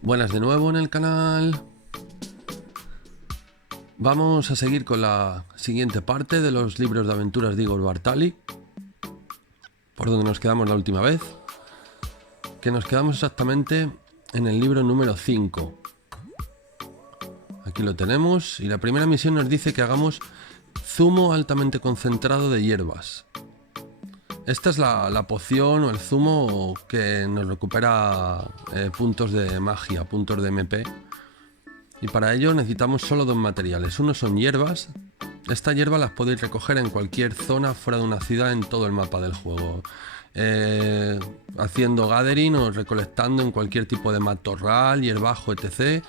Buenas de nuevo en el canal. Vamos a seguir con la siguiente parte de los libros de aventuras de Igor Bartali, por donde nos quedamos la última vez, que nos quedamos exactamente en el libro número 5. Aquí lo tenemos y la primera misión nos dice que hagamos zumo altamente concentrado de hierbas. Esta es la poción o el zumo que nos recupera puntos de magia, puntos de MP. Y para ello necesitamos solo dos materiales. Uno son hierbas. Estas hierbas las podéis recoger en cualquier zona fuera de una ciudad en todo el mapa del juego. Haciendo gathering o recolectando en cualquier tipo de matorral, hierbajo, etc.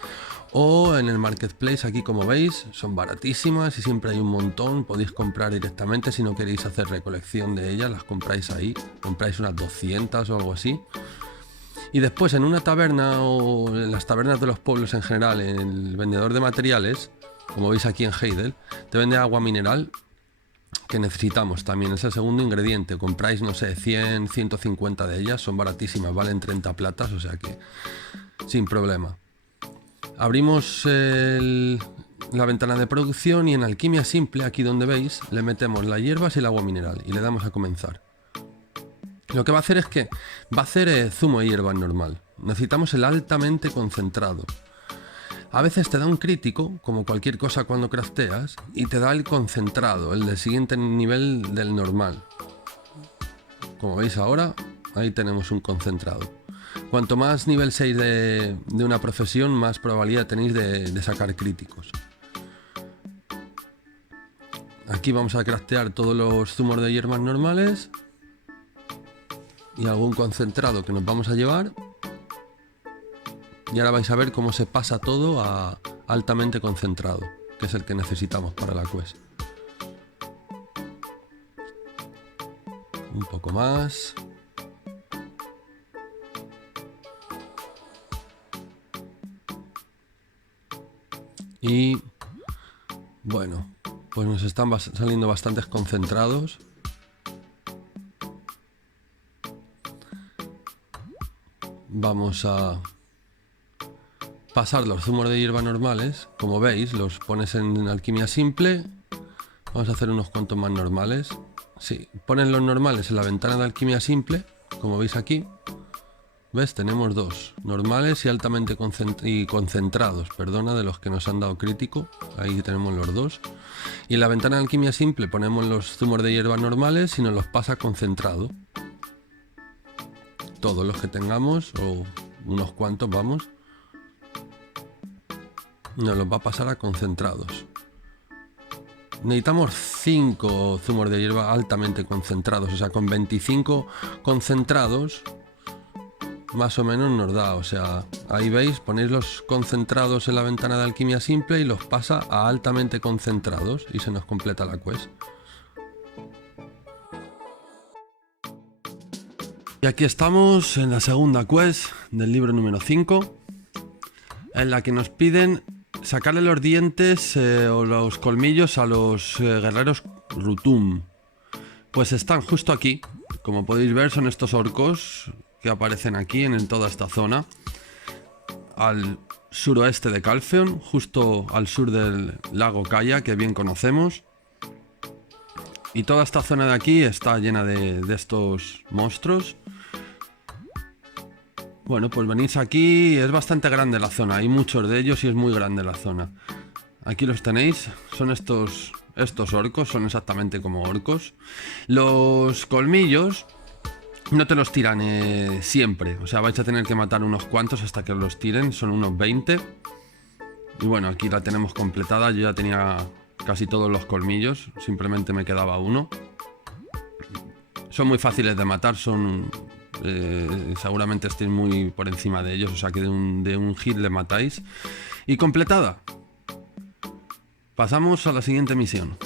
O en el marketplace, aquí como veis, son baratísimas y siempre hay un montón. Podéis comprar directamente si no queréis hacer recolección de ellas, las compráis ahí. Compráis unas 200 o algo así. Y después en una taberna o en las tabernas de los pueblos en general, en el vendedor de materiales, como veis aquí en Heidel, te vende agua mineral que necesitamos también, es el segundo ingrediente. Compráis, no sé, 100, 150 de ellas, son baratísimas, valen 30 platas, o sea que sin problema. Abrimos la ventana de producción y en alquimia simple, aquí donde veis, le metemos las hierbas y el agua mineral y le damos a comenzar. Lo que va a hacer es que va a hacer zumo de hierba normal. Necesitamos el altamente concentrado. A veces te da un crítico, como cualquier cosa cuando crafteas, y te da el concentrado, el del siguiente nivel del normal. Como veis ahora, ahí tenemos un concentrado. Cuanto más nivel 6 de una profesión, más probabilidad tenéis de sacar críticos. Aquí vamos a craftear todos los zumos de hierbas normales y algún concentrado que nos vamos a llevar. Y ahora vais a ver cómo se pasa todo a altamente concentrado, que es el que necesitamos para la quest. Un poco más. Y bueno, pues nos están saliendo bastantes concentrados. Vamos a pasar los zumos de hierba normales. Como veis, los pones en alquimia simple. Vamos a hacer unos cuantos más normales. Sí, pones los normales en la ventana de alquimia simple, como veis aquí. ¿Ves? Tenemos dos, normales y altamente concentrados, perdona, de los que nos han dado crítico. Ahí tenemos los dos. Y en la ventana de alquimia simple ponemos los zumos de hierba normales y nos los pasa concentrado. Todos los que tengamos, o unos cuantos, vamos, nos los va a pasar a concentrados. Necesitamos 5 zumos de hierba altamente concentrados, o sea, con 25 concentrados más o menos nos da, o sea, ahí veis, ponéis los concentrados en la ventana de alquimia simple y los pasa a altamente concentrados y se nos completa la quest. Y aquí estamos en la segunda quest del libro número 5, en la que nos piden sacarle los dientes o los colmillos a los guerreros Rutum. Pues están justo aquí, como podéis ver son estos orcos que aparecen aquí en toda esta zona, al suroeste de Calpheon, justo al sur del lago Kaya, que bien conocemos. Y toda esta zona de aquí está llena de estos monstruos. Bueno, pues venís aquí, es bastante grande la zona, hay muchos de ellos y es muy grande la zona. Aquí los tenéis, son estos orcos, son exactamente como orcos. Los colmillos no te los tiran siempre, o sea, vais a tener que matar unos cuantos hasta que os los tiren, son unos 20. Y bueno, aquí la tenemos completada, yo ya tenía casi todos los colmillos, simplemente me quedaba uno. Son muy fáciles de matar, son... seguramente estéis muy por encima de ellos, o sea que de un hit le matáis. Y completada. Pasamos a la siguiente misión.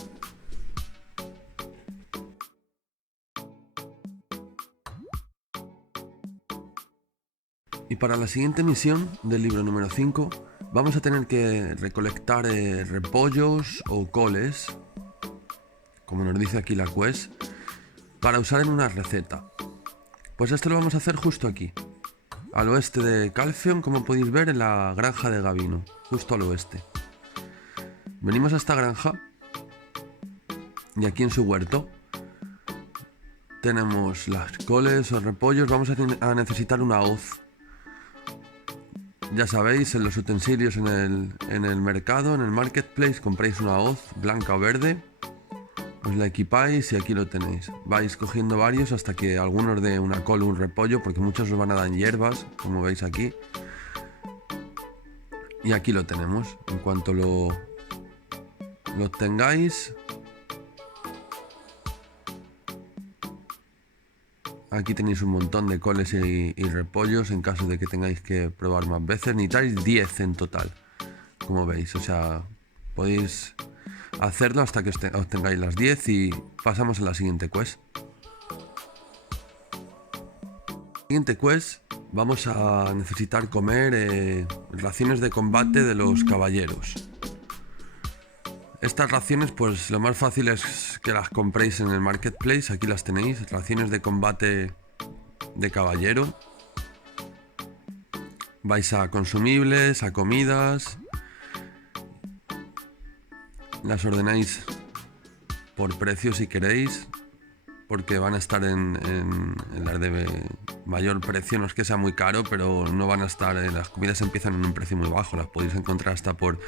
Y para la siguiente misión del libro número 5 vamos a tener que recolectar repollos o coles, como nos dice aquí la quest, para usar en una receta. Pues esto lo vamos a hacer justo aquí, al oeste de Calphion, como podéis ver en la granja de Gavino, justo al oeste. Venimos a esta granja y aquí en su huerto tenemos las coles o repollos. Vamos a necesitar una hoz. Ya sabéis, en los utensilios en el mercado, en el marketplace, compráis una hoz blanca o verde, os la equipáis y aquí lo tenéis. Vais cogiendo varios hasta que algunos de una col o un repollo, porque muchos os van a dar hierbas, como veis aquí. Y aquí lo tenemos. En cuanto lo tengáis, aquí tenéis un montón de coles y repollos en caso de que tengáis que probar más veces. Necesitáis 10 en total, como veis. O sea, podéis hacerlo hasta que obtengáis las 10 y pasamos a la siguiente quest. Siguiente quest, vamos a necesitar comer raciones de combate de los caballeros. Estas raciones, pues lo más fácil es que las compréis en el marketplace. Aquí las tenéis, raciones de combate de caballero. Vais a consumibles, a comidas, las ordenáis por precio si queréis, porque van a estar en las de mayor precio. No es que sea muy caro, pero no van a estar, las comidas empiezan en un precio muy bajo, las podéis encontrar hasta por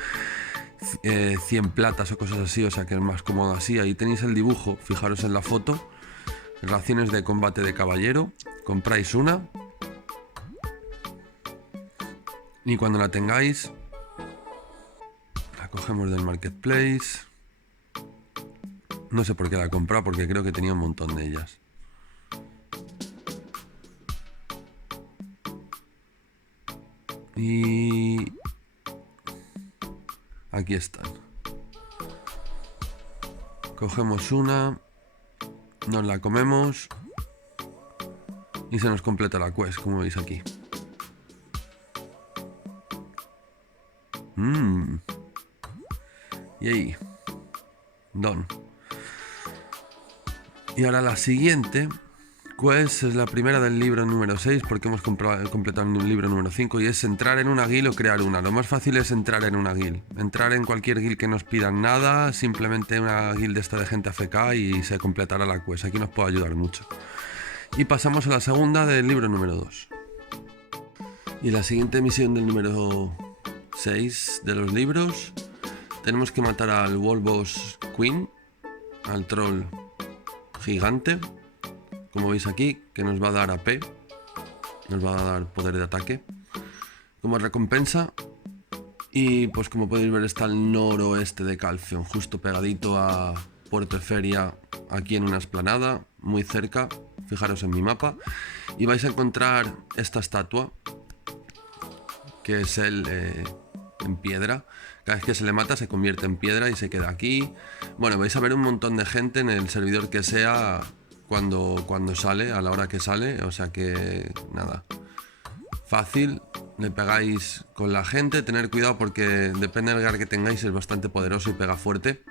100 platas o cosas así, o sea que es más cómodo así. Ahí tenéis el dibujo, fijaros en la foto, raciones de combate de caballero, compráis una y cuando la tengáis la cogemos del marketplace. No sé por qué la he comprado, porque creo que tenía un montón de ellas. Y aquí están. Cogemos una, nos la comemos y se nos completa la quest, como veis aquí. Yay. Done. Y ahora la siguiente quest es la primera del libro número 6, porque hemos completado el libro número 5, y es entrar en una guild o crear una. Lo más fácil es entrar en una guild. Entrar en cualquier guild que nos pidan nada, simplemente una guild esta de gente AFK y se completará la quest. Aquí nos puede ayudar mucho. Y pasamos a la segunda del libro número 2. Y la siguiente misión del número 6 de los libros, tenemos que matar al World Boss Queen, al troll gigante, como veis aquí, que nos va a dar AP, nos va a dar poder de ataque como recompensa. Y pues como podéis ver está al noroeste de Calphion, justo pegadito a Puerto Feria, aquí en una explanada, muy cerca. Fijaros en mi mapa y vais a encontrar esta estatua, que es él en piedra. Cada vez que se le mata se convierte en piedra y se queda aquí. Bueno, vais a ver un montón de gente en el servidor que sea cuando sale, a la hora que sale. O sea que nada, fácil, le pegáis con la gente. Tener cuidado porque depende del guard que tengáis, es bastante poderoso y pega fuerte.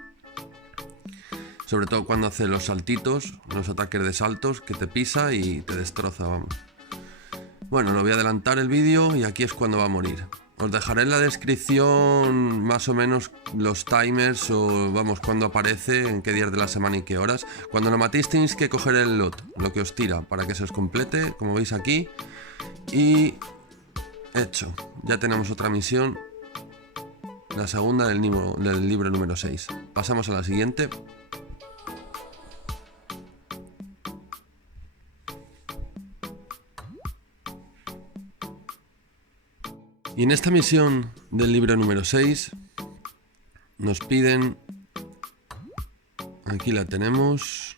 Sobre todo cuando hace los saltitos, los ataques de saltos, que te pisa y te destroza, vamos. Bueno, lo voy a adelantar el vídeo y aquí es cuando va a morir. Os dejaré en la descripción más o menos los timers o vamos, cuando aparece, en qué días de la semana y qué horas. Cuando lo matéis tenéis que coger el lot, lo que os tira, para que se os complete, como veis aquí. Y hecho, ya tenemos otra misión, la segunda del libro número 6. Pasamos a la siguiente. Y en esta misión del libro número 6 nos piden, aquí la tenemos,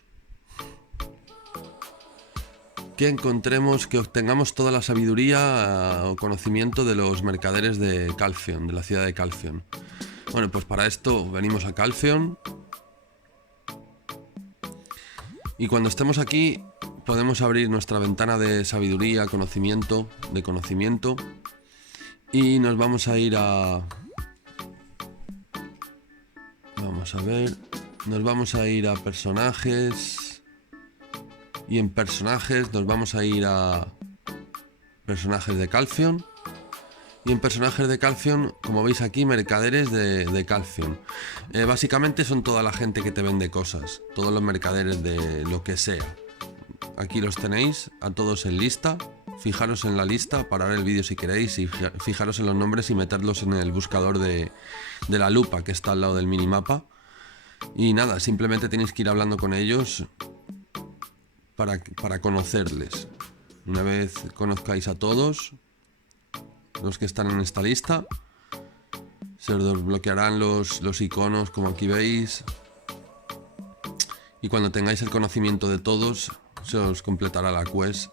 que encontremos, que obtengamos toda la sabiduría o conocimiento de los mercaderes de Calphion, de la ciudad de Calphion. Bueno, pues para esto venimos a Calphion y cuando estemos aquí podemos abrir nuestra ventana de sabiduría, conocimiento, y nos vamos a ir a... Vamos a ver... Nos vamos a ir a personajes... Y en personajes nos vamos a ir a personajes de Calphion. Y en personajes de Calphion, como veis aquí, mercaderes de Calphion. Básicamente son toda la gente que te vende cosas, todos los mercaderes de lo que sea. Aquí los tenéis a todos en lista. Fijaros en la lista, parar el vídeo si queréis y fijaros en los nombres y meterlos en el buscador de la lupa que está al lado del minimapa. Y nada, simplemente tenéis que ir hablando con ellos para conocerles. Una vez conozcáis a todos los que están en esta lista, se os desbloquearán los iconos como aquí veis, y cuando tengáis el conocimiento de todos se os completará la quest.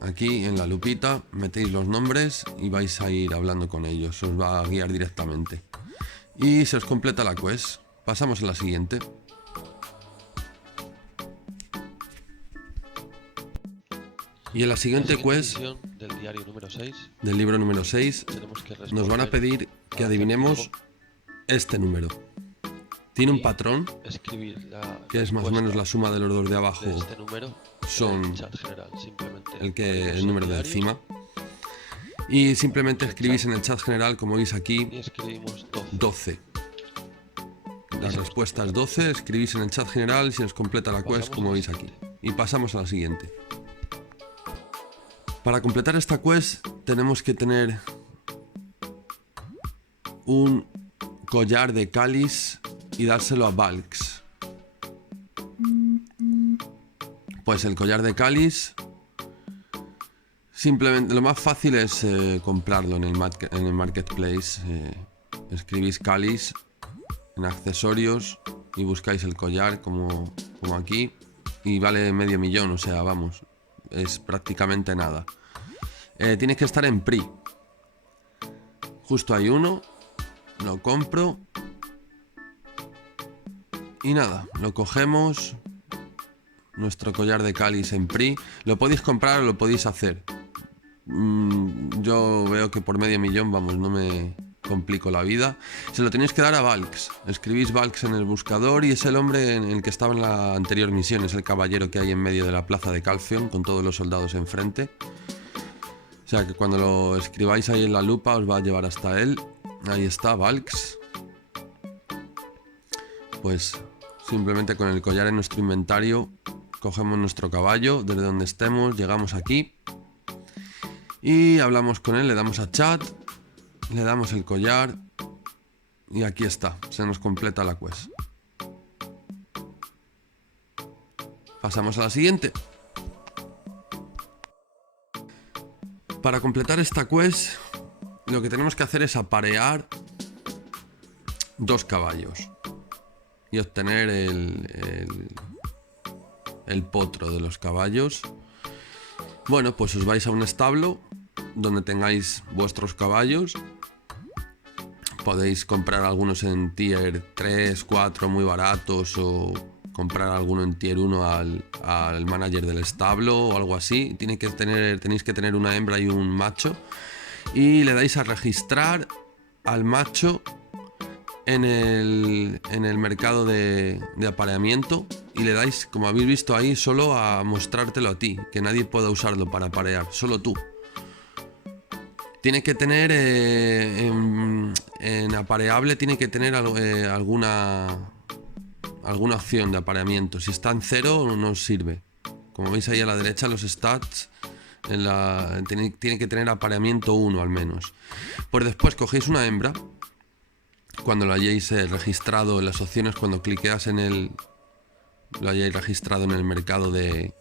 Aquí en la lupita metéis los nombres y vais a ir hablando con ellos, os va a guiar directamente y se os completa la quest. Pasamos a la siguiente. Y en la siguiente quest del diario número 6, del libro número 6 nos van a pedir que adivinemos este número. Tiene un patrón que es más o menos la suma de los dos de abajo, de este número son el chat general. Simplemente el número de encima, y simplemente escribís en el chat general, como veis aquí, y escribimos 12. Las respuestas 12, escribís en el chat general y se os completa la quest como veis aquí. Y pasamos a la siguiente. Para completar esta quest tenemos que tener un collar de cáliz y dárselo a Valks. Pues el collar de cáliz, simplemente lo más fácil es comprarlo en el marketplace. Escribís cáliz en accesorios y buscáis el collar como aquí, y vale medio millón, o sea, vamos, es prácticamente nada. Tienes que estar en PRI. Justo hay uno, lo compro y nada, lo cogemos. Nuestro collar de cáliz en PRI. Lo podéis comprar o lo podéis hacer. Yo veo que por medio millón, vamos, no me complico la vida. Se lo tenéis que dar a Valks. Escribís Valks en el buscador y es el hombre en el que estaba en la anterior misión. Es el caballero que hay en medio de la plaza de Calphion con todos los soldados enfrente. O sea que cuando lo escribáis ahí en la lupa os va a llevar hasta él. Ahí está Valks. Pues simplemente con el collar en nuestro inventario cogemos nuestro caballo desde donde estemos, llegamos aquí y hablamos con él, le damos a chat, le damos el collar y aquí está, se nos completa la quest. Pasamos a la siguiente. Para completar esta quest lo que tenemos que hacer es aparear 2 caballos y obtener el potro de los caballos. Bueno, pues os vais a un establo donde tengáis vuestros caballos. Podéis comprar algunos en tier 3, 4 muy baratos, o comprar alguno en tier 1 al manager del establo o algo así. Tenéis que tener una hembra y un macho, y le dais a registrar al macho en el mercado de apareamiento, y le dais, como habéis visto ahí, solo a mostrártelo a ti, que nadie pueda usarlo para aparear, solo tú. Tiene que tener en apareable, tiene que tener alguna opción de apareamiento. Si está en 0 no os sirve. Como veis ahí a la derecha, los stats tiene que tener apareamiento 1 al menos. Pues después cogéis una hembra. Cuando lo hayáis registrado en las opciones, cuando cliqueas lo hayáis registrado en el mercado de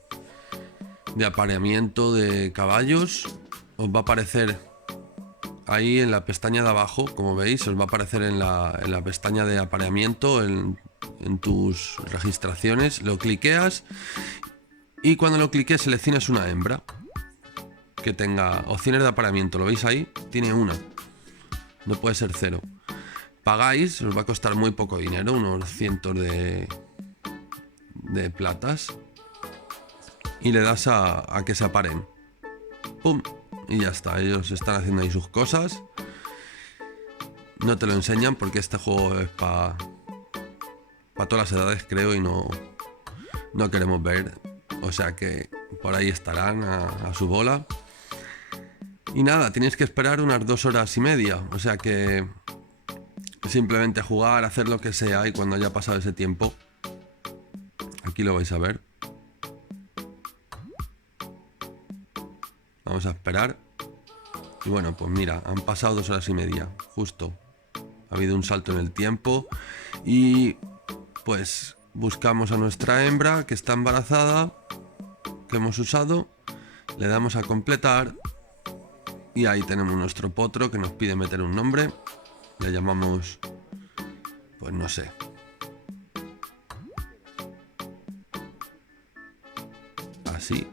apareamiento de caballos, os va a aparecer ahí en la pestaña de abajo, como veis, os va a aparecer en la pestaña de apareamiento, en tus registraciones, lo cliqueas y cuando lo cliques seleccionas una hembra que tenga opciones de apareamiento. ¿Lo veis ahí? Tiene una, no puede ser 0. Pagáis, os va a costar muy poco dinero, unos cientos de platas, y le das a que se aparen. ¡Pum! Y ya está, ellos están haciendo ahí sus cosas. No te lo enseñan porque este juego es para todas las edades, creo, y no queremos ver O sea que por ahí estarán a su bola. Y nada, tenéis que esperar unas 2 horas y media. O sea que simplemente jugar, hacer lo que sea, y cuando haya pasado ese tiempo, aquí lo vais a ver. Vamos a esperar. Y bueno, pues mira, han pasado 2 horas y media, justo. Ha habido un salto en el tiempo. Y pues buscamos a nuestra hembra que está embarazada, que hemos usado. Le damos a completar. Y ahí tenemos nuestro potro que nos pide meter un nombre. Le llamamos, pues no sé. Así,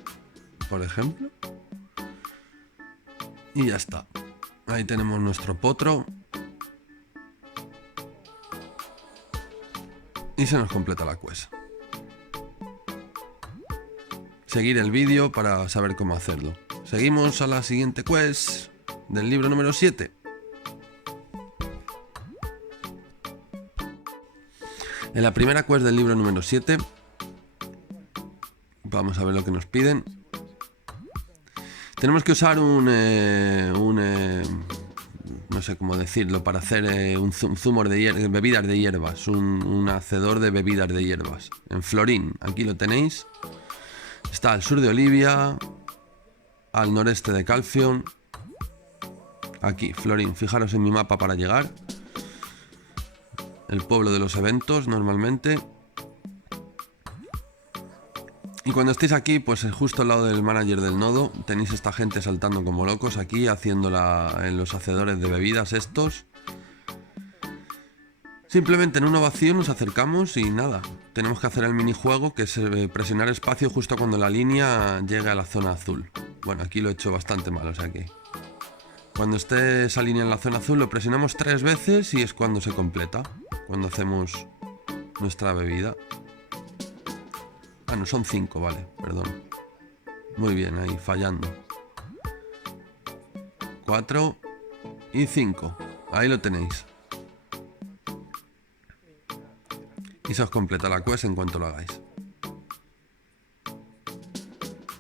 por ejemplo. Y ya está. Ahí tenemos nuestro potro. Y se nos completa la quest. Seguir el vídeo para saber cómo hacerlo. Seguimos a la siguiente quest del libro número 7. En la primera quest del libro número 7 vamos a ver lo que nos piden. Tenemos que usar no sé cómo decirlo, para hacer un zumo de bebidas de hierbas, un hacedor de bebidas de hierbas. En Florín, aquí lo tenéis. Está al sur de Olivia, al noreste de Calphion. Aquí, Florín, fijaros en mi mapa para llegar. El pueblo de los eventos, normalmente. Y cuando estéis aquí, pues justo al lado del manager del nodo, tenéis esta gente saltando como locos aquí, haciéndola en los hacedores de bebidas estos. Simplemente en una ovación nos acercamos y nada, tenemos que hacer el minijuego, que es presionar espacio justo cuando la línea llegue a la zona azul. Bueno, aquí lo he hecho bastante mal, o sea que cuando esté esa línea en la zona azul lo presionamos 3 veces y es cuando se completa, cuando hacemos nuestra bebida. Ah, no, son 5, vale, perdón. Muy bien, ahí, fallando. 4 y 5, ahí lo tenéis. Y se os completa la quest en cuanto lo hagáis.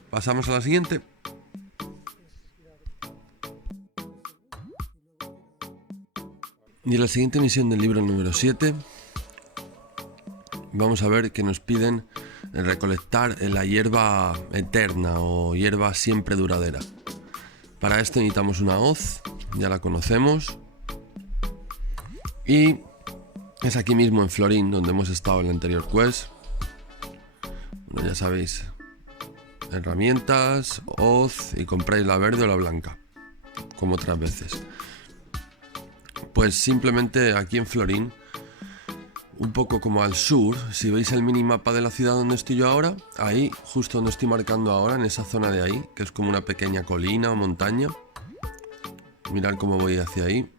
Pasamos a la siguiente. Y en la siguiente misión del libro número 7 vamos a ver que nos piden recolectar la hierba eterna o hierba siempre duradera. Para esto necesitamos una hoz, ya la conocemos. Y es aquí mismo en Florín donde hemos estado en la anterior quest. Bueno, ya sabéis, herramientas, hoz, y compráis la verde o la blanca, como otras veces. Pues simplemente aquí en Florín, un poco como al sur, si veis el minimapa de la ciudad donde estoy yo ahora, ahí, justo donde estoy marcando ahora, en esa zona de ahí, que es como una pequeña colina o montaña. Mirad cómo voy hacia ahí.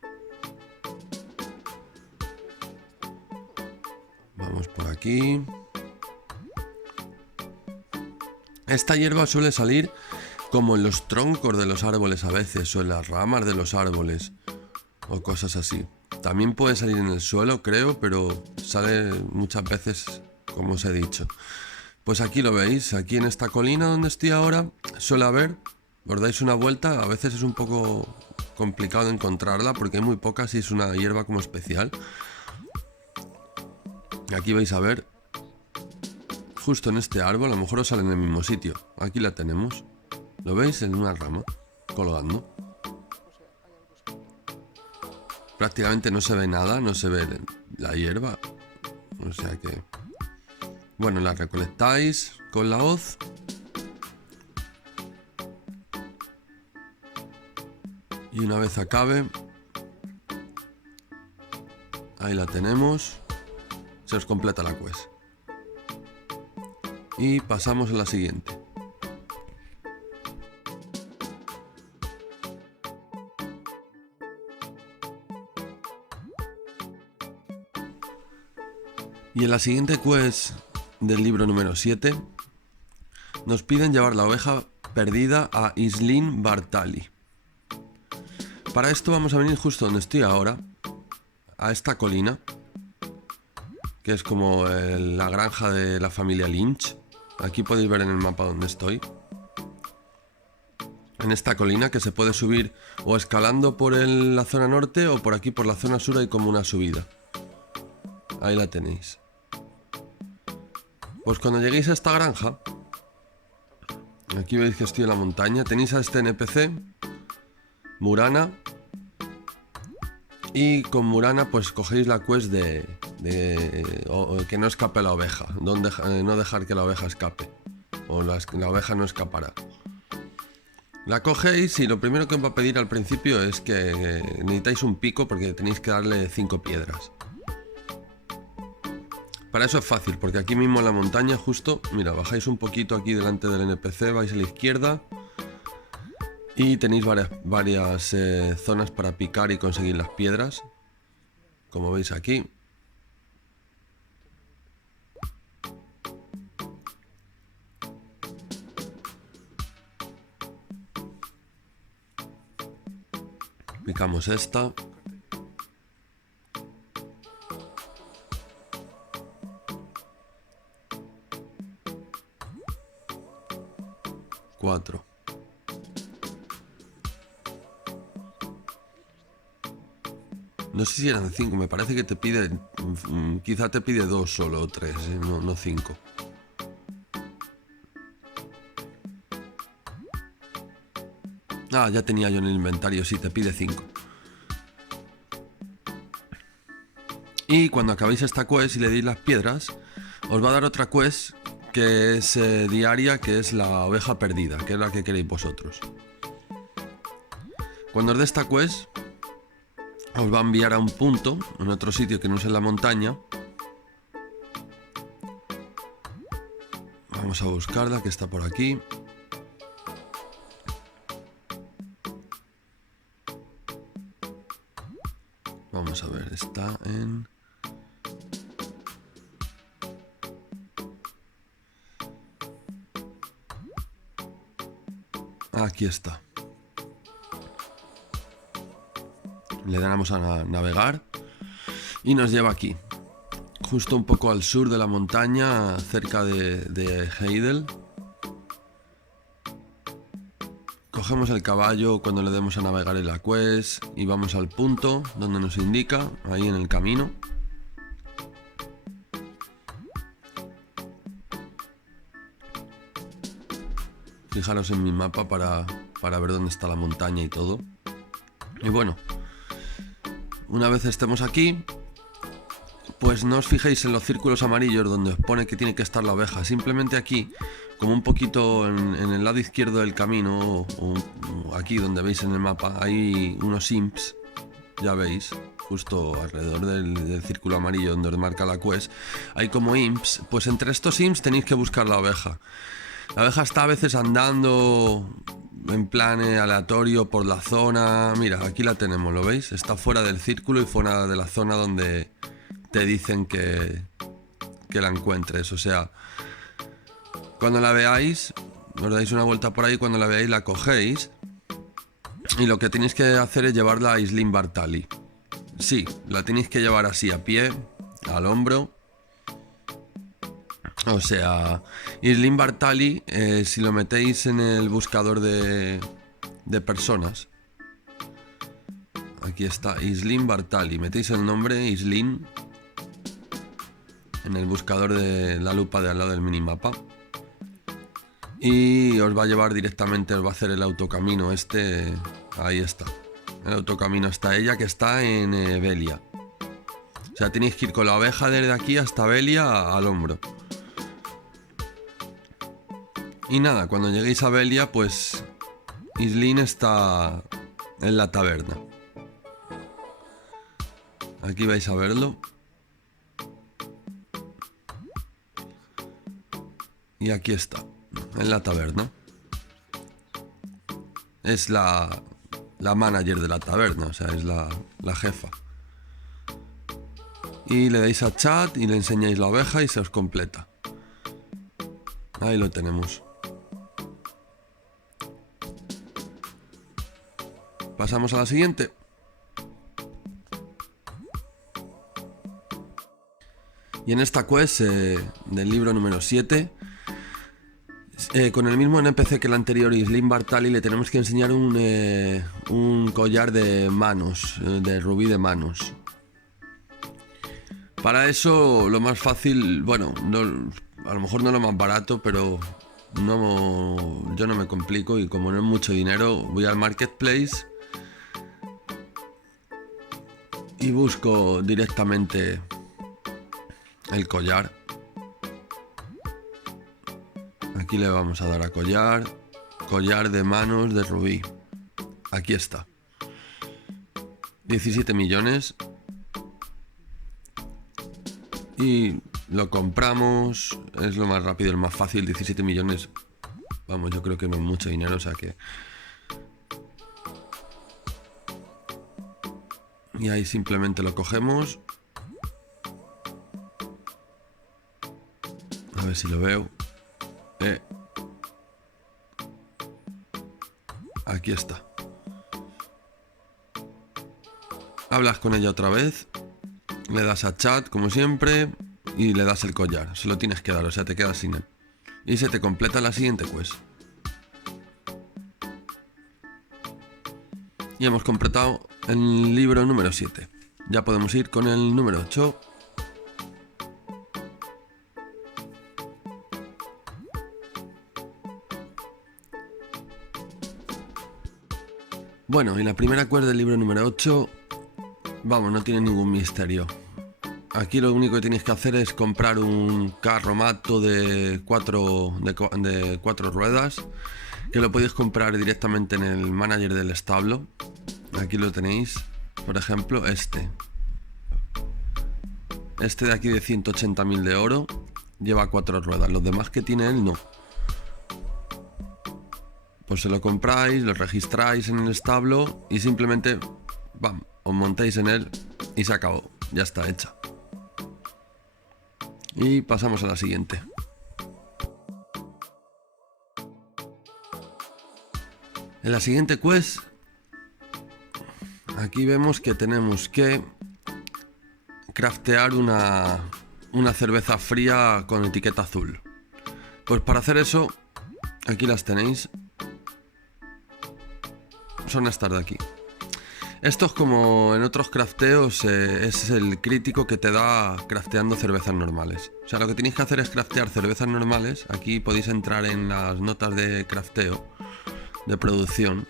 Vamos por aquí. Esta hierba suele salir como en los troncos de los árboles a veces, o en las ramas de los árboles, o cosas así. También puede salir en el suelo, creo, pero sale muchas veces, como os he dicho. Pues aquí lo veis, aquí en esta colina donde estoy ahora, suele haber, os dais una vuelta, a veces es un poco complicado de encontrarla porque hay muy poca, si es una hierba como especial. Y aquí vais a ver, justo en este árbol, a lo mejor os sale en el mismo sitio. Aquí la tenemos, ¿lo veis? En una rama, colgando. Prácticamente no se ve nada, no se ve la hierba. O sea que... Bueno, la recolectáis con la hoz. Y una vez acabe... Ahí la tenemos. Se os completa la quest. Y pasamos a la siguiente. Y en la siguiente quest del libro número 7 nos piden llevar la oveja perdida a Islín Bartali. Para esto vamos a venir justo donde estoy ahora, a esta colina, que es como la granja de la familia Lynch. Aquí podéis ver en el mapa donde estoy. En esta colina que se puede subir o escalando por la zona norte o por aquí por la zona sur hay como una subida. Ahí la tenéis. Pues cuando lleguéis a esta granja, aquí veis que estoy en la montaña, tenéis a este NPC, Murana. Y con Murana pues cogéis la quest de que no escape la oveja, no dejar que la oveja escape, o la oveja no escapará. La cogéis y lo primero que os va a pedir al principio es que necesitáis un pico porque tenéis que darle 5 piedras. Para eso es fácil, porque aquí mismo en la montaña justo, mira, bajáis un poquito aquí delante del NPC, vais a la izquierda y tenéis varias zonas para picar y conseguir las piedras, como veis aquí. Picamos esta. Cuatro. No sé si eran 5, me parece que te pide, quizá te pide 2 solo o 3, no 5. Ah, ya tenía yo en el inventario, sí, te pide 5. Y cuando acabéis esta quest y le deis las piedras, os va a dar otra quest que es diaria, que es la oveja perdida, que es la que queréis vosotros. Cuando os dé esta quest, os va a enviar a un punto, en otro sitio que no es en la montaña. Vamos a buscarla, que está por aquí. Vamos a ver, está en... Aquí está. Le damos a navegar y nos lleva aquí, justo un poco al sur de la montaña, cerca de Heidel. Cogemos el caballo cuando le demos a navegar en la quest y vamos al punto donde nos indica, ahí en el camino. Fijaros en mi mapa para ver dónde está la montaña y todo. Y bueno, una vez estemos aquí, pues no os fijéis en los círculos amarillos donde os pone que tiene que estar la oveja. Simplemente aquí, como un poquito en el lado izquierdo del camino, o aquí donde veis en el mapa, hay unos imps, ya veis, justo alrededor del círculo amarillo donde os marca la quest, hay como imps. Pues entre estos imps tenéis que buscar la oveja. La oveja está a veces andando en plan aleatorio por la zona. Mira, aquí la tenemos, ¿lo veis? Está fuera del círculo y fuera de la zona donde te dicen que la encuentres. O sea, cuando la veáis, os dais una vuelta por ahí, cuando la veáis la cogéis y lo que tenéis que hacer es llevarla a Islín Bartali. Sí, la tenéis que llevar así, a pie, al hombro. O sea, Islín Bartali, si lo metéis en el buscador de personas, aquí está, Islín Bartali, metéis el nombre Islín en el buscador de la lupa de al lado del minimapa y os va a llevar directamente, os va a hacer el autocamino este, ahí está, el autocamino hasta ella, que está en Velia. O sea, tenéis que ir con la oveja desde aquí hasta Velia al hombro. Y nada, cuando lleguéis a Velia, pues Islín está en la taberna. Aquí vais a verlo. Y aquí está, en la taberna. Es la manager de la taberna, o sea, es la jefa. Y le dais a chat y le enseñáis la oveja y se os completa. Ahí lo tenemos. Pasamos a la siguiente. Y en esta quest del libro número 7 Con el mismo NPC que el anterior, Slim Bartali, le tenemos que enseñar un collar de manos, de rubí de manos. Para eso lo más fácil, bueno, a lo mejor no lo más barato, pero yo no me complico, y como no es mucho dinero, voy al marketplace y busco directamente el collar. Aquí le vamos a dar a collar de manos de rubí. Aquí está. 17 millones. Y lo compramos. Es lo más rápido, el más fácil. 17 millones. Vamos, yo creo que no es mucho dinero, o sea que... Y ahí simplemente lo cogemos. A ver si lo veo. Aquí está. Hablas con ella otra vez, le das a chat como siempre y le das el collar. Se lo tienes que dar, o sea, te quedas sin él. Y se te completa la siguiente quest. Y hemos completado el libro número 7. Ya podemos ir con el número 8. Bueno, y la primera quest del libro número 8, vamos, no tiene ningún misterio. Aquí lo único que tenéis que hacer es comprar un carromato de cuatro ruedas, que lo podéis comprar directamente en el manager del establo. Aquí lo tenéis, por ejemplo, este de aquí de 180.000 de oro lleva 4 ruedas, los demás que tiene él no. Pues se lo compráis, lo registráis en el establo y simplemente bam, os montáis en él y se acabó, ya está hecha. Y pasamos a la siguiente. En la siguiente quest, aquí vemos que tenemos que craftear una cerveza fría con etiqueta azul. Pues para hacer eso, aquí las tenéis. Son estas de aquí. Esto es como en otros crafteos, es el crítico que te da crafteando cervezas normales. O sea, lo que tenéis que hacer es craftear cervezas normales. Aquí podéis entrar en las notas de crafteo, de producción,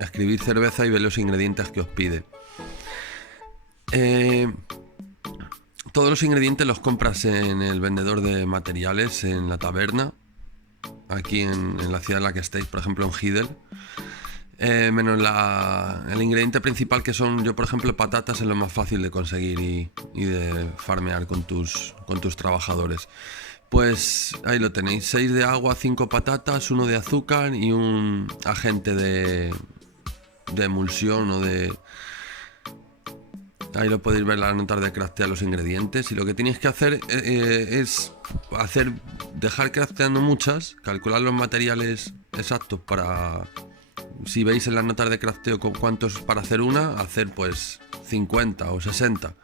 escribir cerveza y ver los ingredientes que os pide. Todos los ingredientes los compras en el vendedor de materiales, en la taberna, aquí en la ciudad en la que estéis, por ejemplo en Heidel. Menos el ingrediente principal, que son, yo por ejemplo, patatas, es lo más fácil de conseguir y de farmear con tus trabajadores. Pues ahí lo tenéis, 6 de agua, 5 patatas, 1 de azúcar y un agente de emulsión o de... Ahí lo podéis ver, las notas de craftear los ingredientes, y lo que tenéis que hacer es dejar crafteando muchas, calcular los materiales exactos para... Si veis en las notas de crafteo con cuántos para hacer una, hacer pues 50 o 60.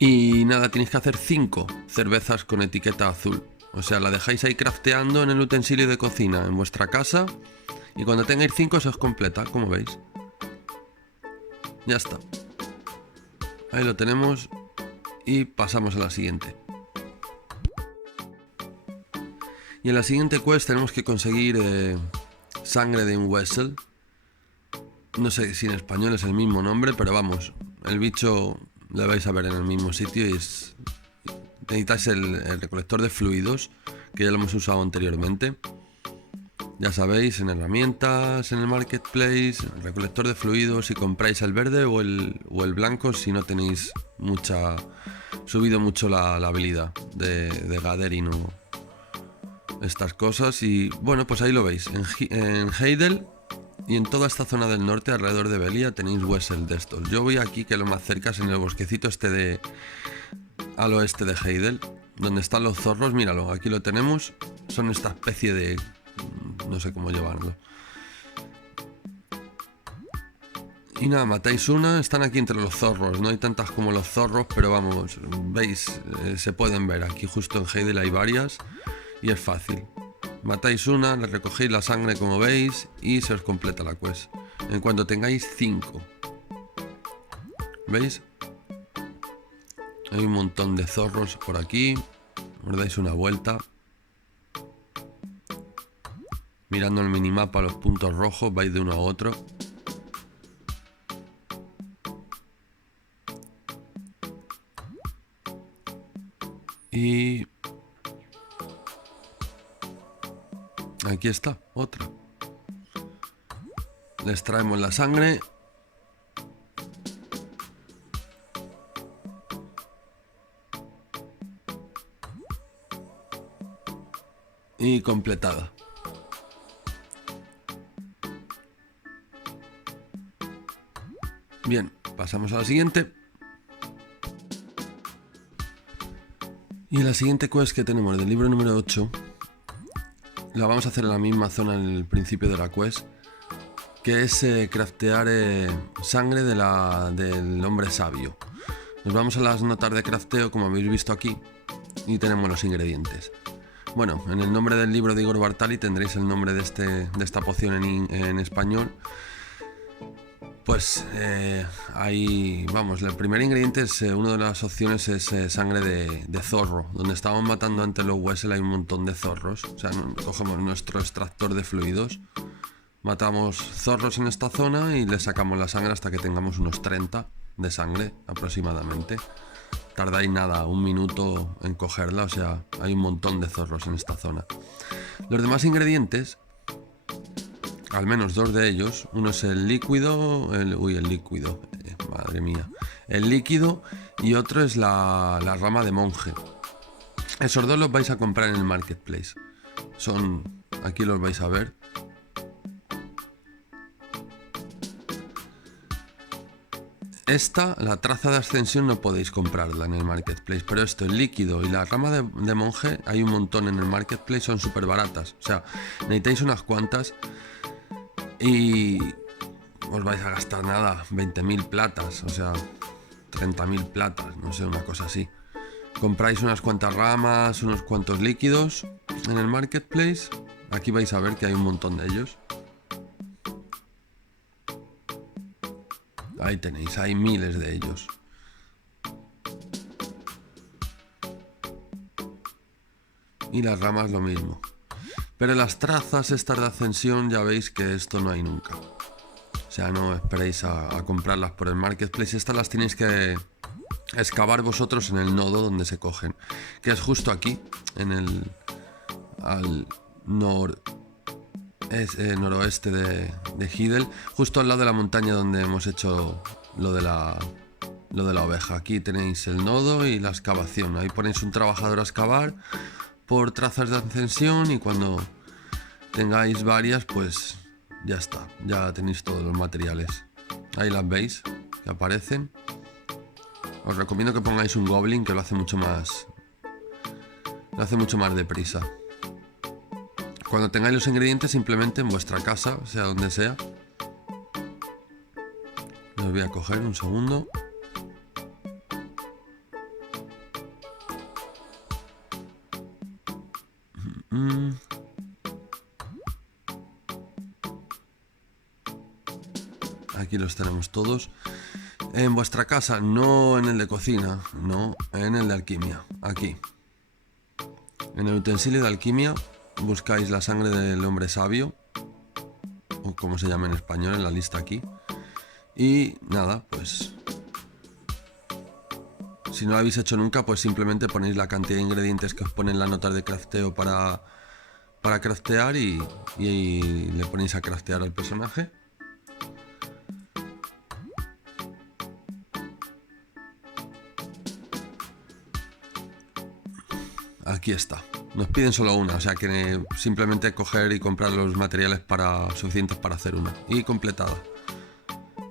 Y nada, tenéis que hacer 5 cervezas con etiqueta azul. O sea, la dejáis ahí crafteando en el utensilio de cocina en vuestra casa, y cuando tengáis 5 se os completa, como veis. Ya está. Ahí lo tenemos y pasamos a la siguiente. Y en la siguiente quest tenemos que conseguir sangre de un Wessel. No sé si en español es el mismo nombre, pero vamos, el bicho le vais a ver en el mismo sitio, y necesitáis el recolector de fluidos, que ya lo hemos usado anteriormente. Ya sabéis, en herramientas, en el marketplace, el recolector de fluidos, si compráis el verde o el blanco, si no tenéis subido mucho la habilidad de gathering o estas cosas. Y bueno, pues ahí lo veis, en Heidel y en toda esta zona del norte alrededor de Velia tenéis Wessel de estos. Yo voy aquí, que lo más cerca es en el bosquecito al oeste de Heidel, donde están los zorros. Míralo, aquí lo tenemos, son esta especie de... no sé cómo llevarlo. Y nada, matáis una, están aquí entre los zorros, no hay tantas como los zorros, pero vamos, veis, se pueden ver, aquí justo en Heidel hay varias. Y es fácil. Matáis una, le recogéis la sangre como veis y se os completa la quest. En cuanto tengáis 5. ¿Veis? Hay un montón de zorros por aquí. Os dais una vuelta. Mirando el minimapa, los puntos rojos, vais de uno a otro. Y aquí está, otra. Les traemos la sangre. Y completada. Bien, pasamos a la siguiente. Y la siguiente quest que tenemos del libro número 8 la vamos a hacer en la misma zona en el principio de la quest, que es craftear sangre del hombre sabio. Nos vamos a las notas de crafteo, como habéis visto aquí, y tenemos los ingredientes. Bueno, en el nombre del libro de Igor Bartali tendréis el nombre de esta poción en español. Pues ahí vamos, el primer ingrediente es una de las opciones es sangre de zorro. Donde estábamos matando antes los Wessel hay un montón de zorros. O sea, cogemos nuestro extractor de fluidos, matamos zorros en esta zona y le sacamos la sangre hasta que tengamos unos 30 de sangre aproximadamente. Tardáis nada, 1 minuto en cogerla, o sea, hay un montón de zorros en esta zona. Los demás ingredientes, al menos 2 de ellos, uno es el líquido, madre mía, el líquido, y otro es la rama de monje. Esos 2 los vais a comprar en el marketplace. Aquí los vais a ver. La traza de ascensión no podéis comprarla en el marketplace, pero el líquido y la rama de monje hay un montón en el marketplace, son súper baratas. O sea, necesitáis unas cuantas y os vais a gastar nada, 20.000 platas, o sea, 30.000 platas, no sé, una cosa así. Compráis unas cuantas ramas, unos cuantos líquidos en el marketplace. Aquí vais a ver que hay un montón de ellos. Ahí tenéis, hay miles de ellos. Y las ramas lo mismo. Pero las trazas estas de ascensión ya veis que esto no hay nunca. O sea, no esperéis a comprarlas por el marketplace. Estas las tenéis que excavar vosotros en el nodo donde se cogen. Que es justo aquí, al noroeste de Hidel, justo al lado de la montaña donde hemos hecho lo de la oveja. Aquí tenéis el nodo y la excavación. Ahí ponéis un trabajador a excavar por trazas de ascensión y cuando tengáis varias, pues ya está, ya tenéis todos los materiales. Ahí las veis que aparecen. Os recomiendo que pongáis un goblin, que lo hace mucho más deprisa. Cuando tengáis los ingredientes, simplemente en vuestra casa, sea donde sea. Los voy a coger un segundo. Aquí los tenemos todos. En vuestra casa, no en el de cocina, no, en el de alquimia. Aquí. En el utensilio de alquimia buscáis la sangre del hombre sabio, o como se llama en español, en la lista aquí. Y nada, pues si no lo habéis hecho nunca, pues simplemente ponéis la cantidad de ingredientes que os ponen las notas de crafteo para craftear y le ponéis a craftear al personaje. Aquí está. Nos piden solo una, o sea que simplemente coger y comprar los materiales suficientes para hacer una. Y completada.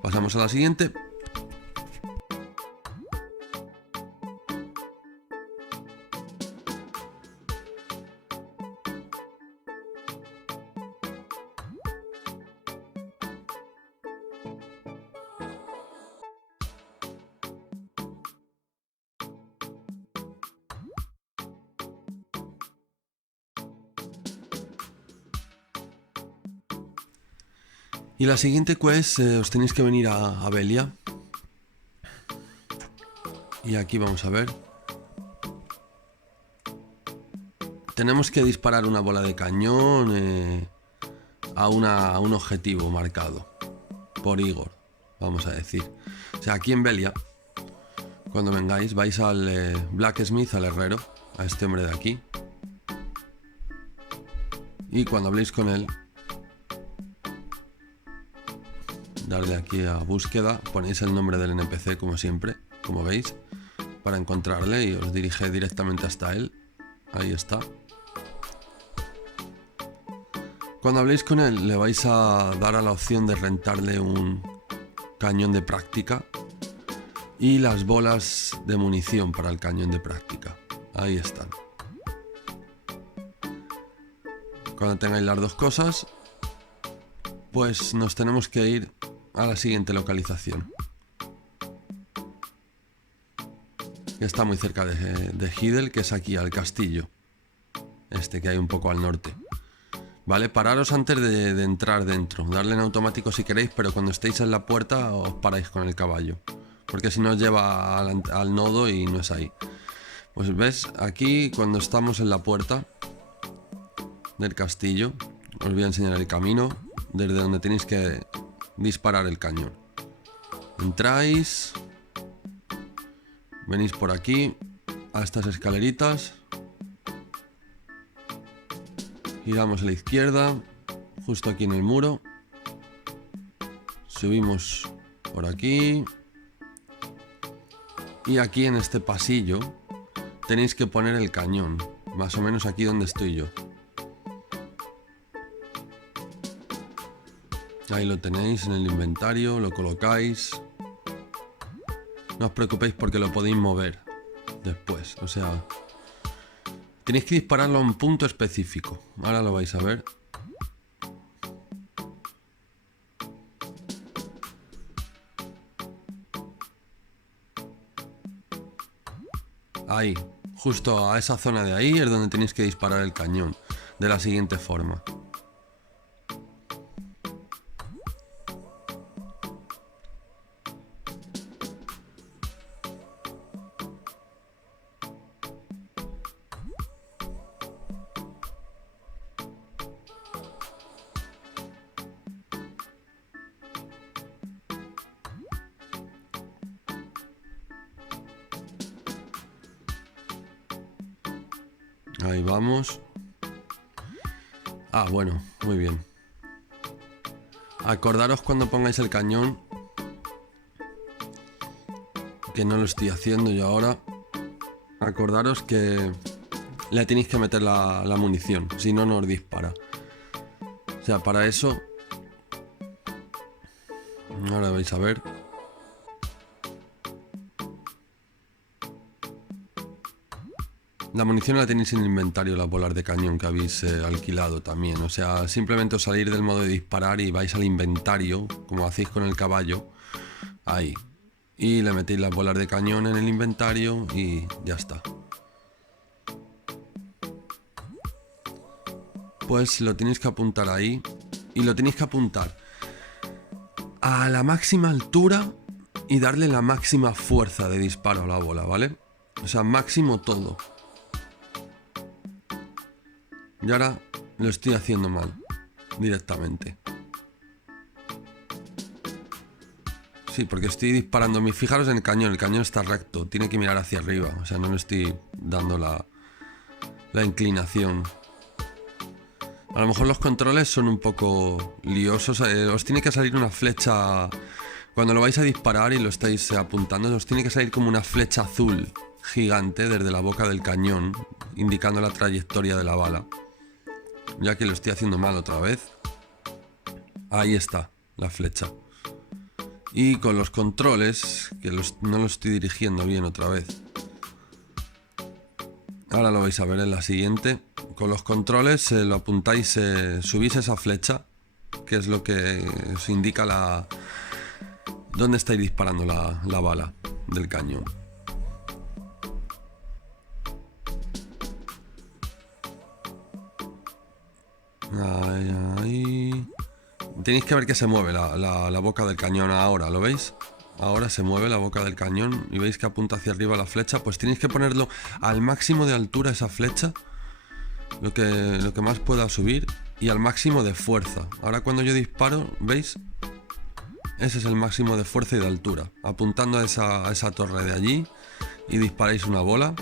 Pasamos a la siguiente. Y la siguiente quest, os tenéis que venir a Velia. Y aquí vamos a ver. Tenemos que disparar una bola de cañón a un objetivo marcado por Igor, vamos a decir. O sea, aquí en Velia, cuando vengáis, vais al Blacksmith, al herrero, a este hombre de aquí. Y cuando habléis con él, darle aquí a búsqueda, ponéis el nombre del NPC como siempre, como veis, para encontrarle y os dirige directamente hasta él. Ahí está. Cuando habléis con él, le vais a dar a la opción de rentarle un cañón de práctica y las bolas de munición para el cañón de práctica. Ahí están. Cuando tengáis las dos cosas, pues nos tenemos que ir a la siguiente localización, que está muy cerca de Hidel, que es aquí al castillo este que hay un poco al norte. Vale, pararos antes de entrar dentro, darle en automático si queréis, pero cuando estéis en la puerta os paráis con el caballo, porque si no os lleva al nodo y no es ahí. Pues ves, aquí cuando estamos en la puerta del castillo, os voy a enseñar el camino desde donde tenéis que disparar el cañón. Entráis, venís por aquí a estas escaleritas, giramos a la izquierda, justo aquí en el muro, subimos por aquí y aquí en este pasillo tenéis que poner el cañón, más o menos aquí donde estoy yo. Ahí lo tenéis en el inventario, lo colocáis. No os preocupéis porque lo podéis mover después, o sea, tenéis que dispararlo a un punto específico. Ahora lo vais a ver. Ahí, justo a esa zona de ahí es donde tenéis que disparar el cañón, de la siguiente forma. Ahí vamos. Ah, bueno, muy bien. Acordaros cuando pongáis el cañón, que no lo estoy haciendo yo ahora. Acordaros que le tenéis que meter la munición, si no, no os dispara. O sea, para eso, ahora vais a ver. La munición la tenéis en el inventario, las bolas de cañón que habéis alquilado también. O sea, simplemente os salir del modo de disparar y vais al inventario, como hacéis con el caballo, ahí. Y le metéis las bolas de cañón en el inventario y ya está. Pues lo tenéis que apuntar ahí y lo tenéis que apuntar a la máxima altura y darle la máxima fuerza de disparo a la bola, ¿vale? O sea, máximo todo. Y ahora lo estoy haciendo mal, directamente. Sí, porque estoy disparando. Fijaros en el cañón está recto, tiene que mirar hacia arriba. O sea, no le estoy dando la inclinación. A lo mejor los controles son un poco liosos. Os tiene que salir una flecha. Cuando lo vais a disparar y lo estáis apuntando, os tiene que salir como una flecha azul gigante desde la boca del cañón, indicando la trayectoria de la bala. Ya que lo estoy haciendo mal otra vez. Ahí está la flecha. Y con los controles, que no los estoy dirigiendo bien otra vez. Ahora lo vais a ver en la siguiente. Con los controles lo apuntáis, subís esa flecha, que es lo que os indica dónde estáis disparando la bala del cañón. Ahí. Tenéis que ver que se mueve la boca del cañón ahora, ¿lo veis? Ahora se mueve la boca del cañón y veis que apunta hacia arriba la flecha. Pues tenéis que ponerlo al máximo de altura esa flecha, lo que más pueda subir, y al máximo de fuerza. Ahora cuando yo disparo, ¿veis? Ese es el máximo de fuerza y de altura. Apuntando a esa torre de allí y disparáis una bola.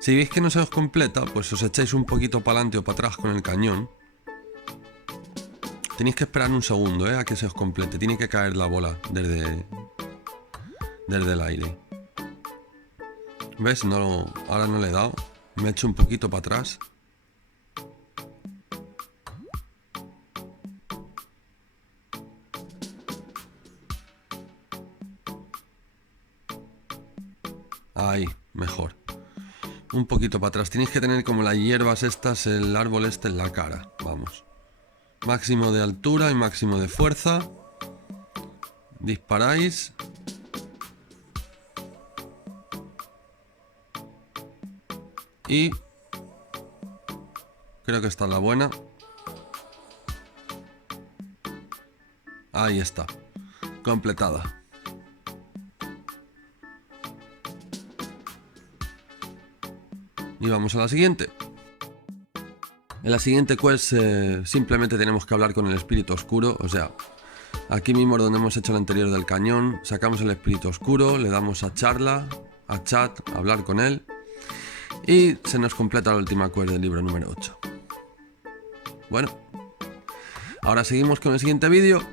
Si veis que no se os completa, pues os echáis un poquito para adelante o para atrás con el cañón. Tenéis que esperar un segundo, a que se os complete. Tiene que caer la bola desde el aire. ¿Ves? No, ahora no le he dado. Me he hecho un poquito para atrás. Ahí, mejor. Un poquito para atrás. Tenéis que tener como las hierbas estas, el árbol este en la cara. Vamos. Máximo de altura y máximo de fuerza. Disparáis. Y creo que está la buena. Ahí está. Completada. Y vamos a la siguiente. En la siguiente quest simplemente tenemos que hablar con el espíritu oscuro. O sea, aquí mismo es donde hemos hecho el anterior del cañón. Sacamos el espíritu oscuro, le damos a charla, a chat, a hablar con él. Y se nos completa la última quest del libro número 8. Bueno, ahora seguimos con el siguiente vídeo.